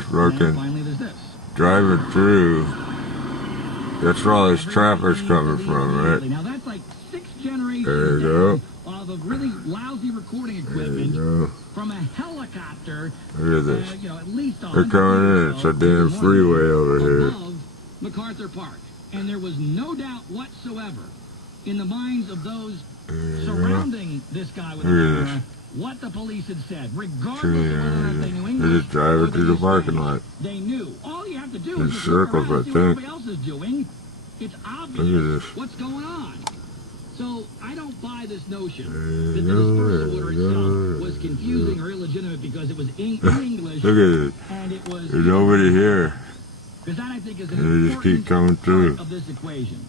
just fucking driving through. That's where all this traffic's coming from, right? Now that's like 6 generations there you go. Of really lousy recording equipment from a helicopter. Look at this. At least they're coming in. It's a damn freeway over here. MacArthur Park. And there was no doubt whatsoever in the minds of those surrounding this guy with the camera what the police had said, regardless of whether they knew English. They're just driving through the parking lot. They knew. All you have to do is circles, I think. what everybody else is doing. It's obvious what's going on. So I don't buy this notion that the dispersal order itself was confusing or illegitimate because it was in English. Look at it. And it was. There's nobody here. Because that, I think, is an they just keep coming through. Part of this equation.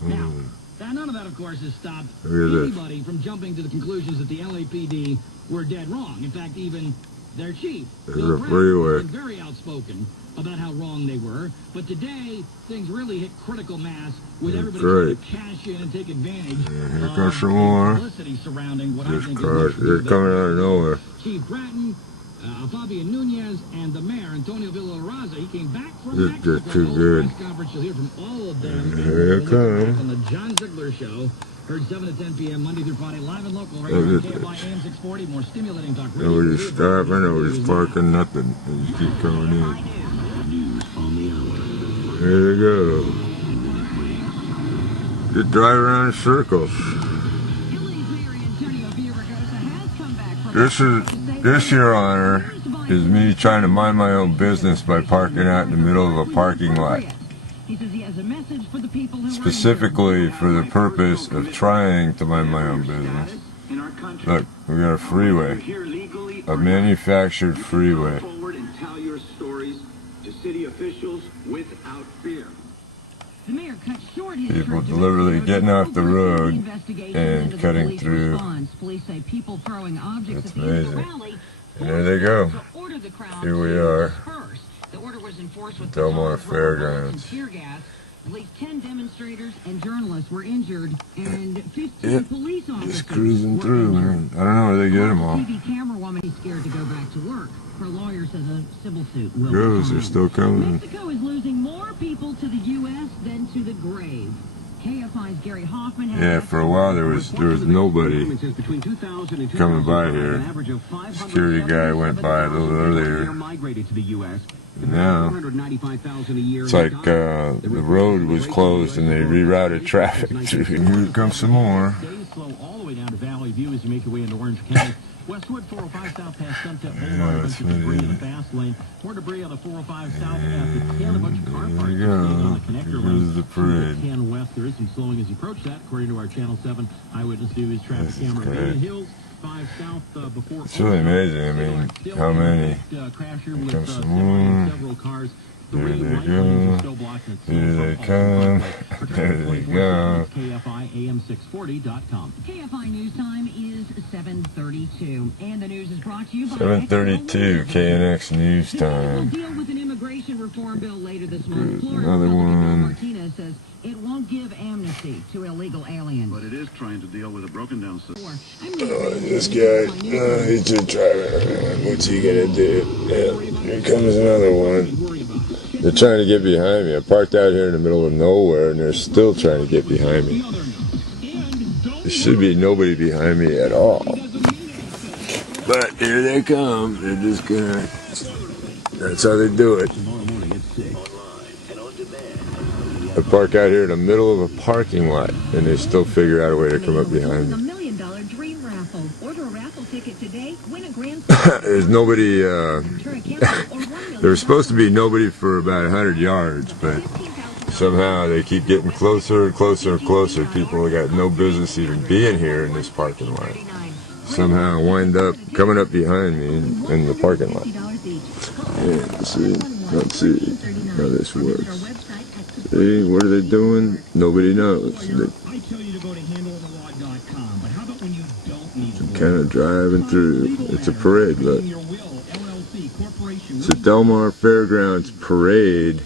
Now, none of that, of course, has stopped anybody from jumping to the conclusions that the LAPD were dead wrong. In fact, even their chief, Bill Brown, was very outspoken about how wrong they were. But today, things really hit critical mass with everybody trying to cash in and take advantage here comes some more. Publicity surrounding what Just I think cars. They're coming out of nowhere. Chief Bratton, Fabian Nunez, and the mayor, Antonio Villaraiza, he came back from Mexico. Mexico. Too good. Press conference, you'll hear from all of them. Here they come. On the John Ziegler Show. Heard 7 to 10 p.m. Monday through Friday, live and local, right here on KFI AM 640. More stimulating talk radio. Nobody's stopping, nobody's parking, nothing. They just keep coming in. There they go. Just drive around in circles. This, Your Honor, is me trying to mind my own business by parking out in the middle of a parking lot. Specifically for the purpose of trying to mind my own business. Look, we got a freeway. A manufactured freeway. People deliberately getting off the road and cutting through. It's amazing. And there they go. Here we are. Del Mar Fairgrounds. At least 10 demonstrators and journalists were injured, and 15 police officers just cruising through, man. I don't know where they get them all. TV camerawoman is scared to go back to work. Her lawyer says a civil suit will Goes, they're still coming. Mexico is losing more people to the U.S. than to the grave. KFI's Gary Hoffman has for a while there was nobody coming by here. Security guy went by a little earlier. Now it's like the road was closed and they rerouted traffic through. Here comes some more. All the way down to Valley View as you make your way into Orange County. Westwood 405 south past Sunset Boulevard. A bunch of debris in the fast lane. More debris on the 405 south after 10. A bunch of car parts on the connector lane. Here's the parade. 10 west. There is some slowing as you approach that, according to our Channel 7 Eyewitness News traffic camera. Indian Hills 5 south before. It's really amazing. I mean, how many? Here comes some more. Several cars. Here they go. Here they come. There they go. KFI-AM640.com. KFI News Time is 7:32, and the news is brought to you by 7:32 KNX News Time. Will deal with an immigration reform bill later this month. Florida Another Republican one. Martinez says it won't give amnesty to illegal aliens. But it is trying to deal with a broken down system. This guy, he's just driving around. What's he gonna do? Yeah, here comes another one. They're trying to get behind me. I parked out here in the middle of nowhere and they're still trying to get behind me. There should be nobody behind me at all. But here they come. They're just gonna, that's how they do it. I park out here in the middle of a parking lot and they still figure out a way to come up behind me. $1 million dream raffle. Order a raffle ticket today. Win a grand. There's nobody, there was supposed to be nobody for about 100 yards, but somehow they keep getting closer and closer and closer. People got no business even being here in this parking lot. Somehow wind up coming up behind me in the parking lot. Yeah, let's see how this works. See, what are they doing? Nobody knows. I'm kind of driving through. It's a parade, look. It's a Del Mar Fairgrounds parade.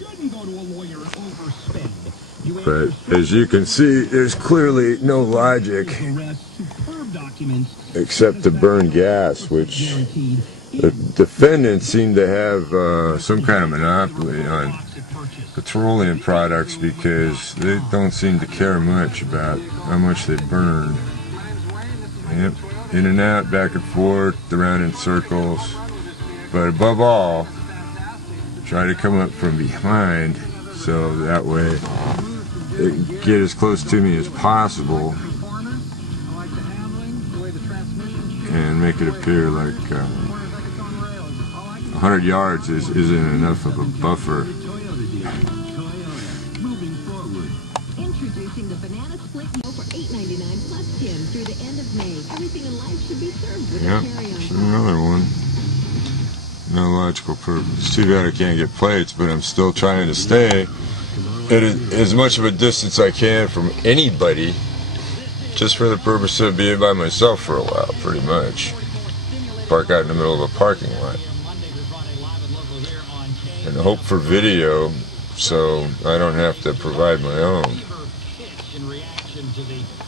But as you can see, there's clearly no logic except to burn gas, which The defendants seem to have some kind of monopoly on petroleum products because they don't seem to care much about how much they burn. Yep, in and out, back and forth, around in circles. But above all, try to come up from behind so that way they can get as close to me as possible and make it appear like 100 yards isn't enough of a buffer. Introducing the banana split meal for $8.99 plus Tim through the end of May. Everything in life should be served with Yep, a cherry on there's top. another one. No logical purpose. It's too bad I can't get plates, but I'm still trying to stay at as much of a distance I can from anybody, just for the purpose of being by myself for a while, pretty much. Park out in the middle of a parking lot. And hope for video, so I don't have to provide my own.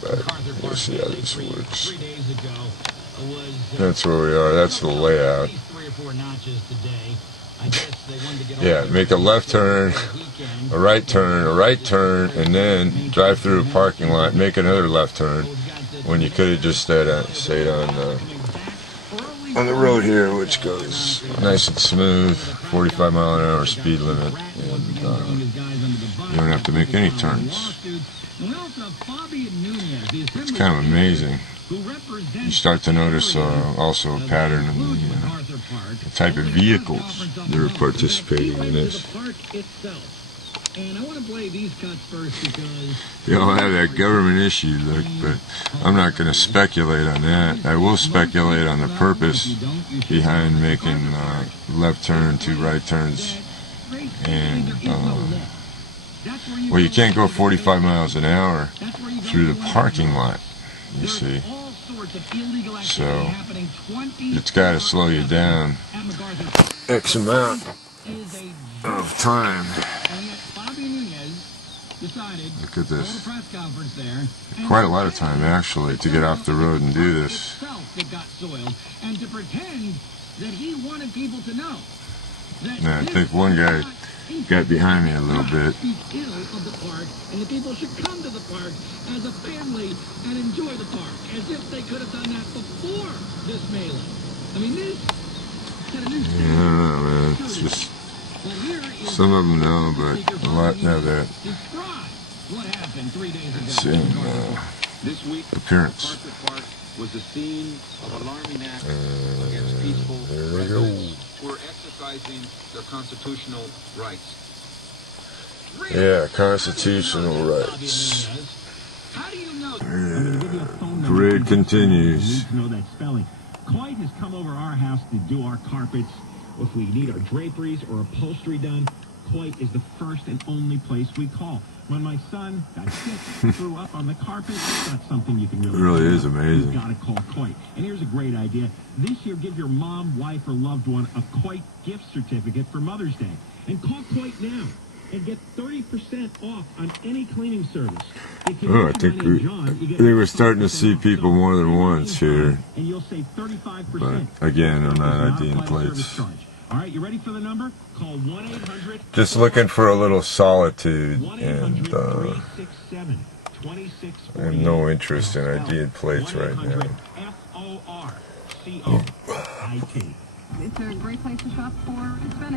But we'll see how this works. That's where we are. That's the layout. Yeah, make a left turn, a right turn, and then drive through a parking lot, make another left turn, when you could have just stayed on the road here, which goes nice and smooth, 45-mile-an-hour speed limit, and you don't have to make any turns. It's kind of amazing. You start to notice also a pattern in the type of vehicles that are participating in this. They all have that government issue look, but I'm not going to speculate on that. I will speculate on the purpose behind making left turn to right turns. And well, you can't go 45 miles an hour through the parking lot, you see. So it's got to slow you down X amount of time. Look at this. Quite a lot of time, actually, to get off the road and do this. Now, I think one guy got behind me a little bit. And the people should come to the park as a family and enjoy the park, as if they could have done that before this melee. I mean, this kind of new. Yeah, I don't know, man. It's just some of them know, but a lot have that same appearance. Was the scene of alarming acts against peaceful residents who are exercising their constitutional rights. Yeah, constitutional rights. Parade continues. Coit has come over our house to do our carpets. If we need our draperies or upholstery done, Coit is the first and only place we call. When my son got sick, threw up on the carpet, it's not something you can really do. It really is amazing. You've got to call Coit. And here's a great idea. This year, give your mom, wife, or loved one a Coit gift certificate for Mother's Day. And call Coit now and get 30% off on any cleaning service. Oh, I think they were starting to see people more than once here. And you'll save 35%. But again, I'm not IDing plates. All right, you ready for the number? Call 1-800. Just looking for a little solitude, and I have no interest in IDing plates right now. FORCOIT. It's a great place to shop for. It's been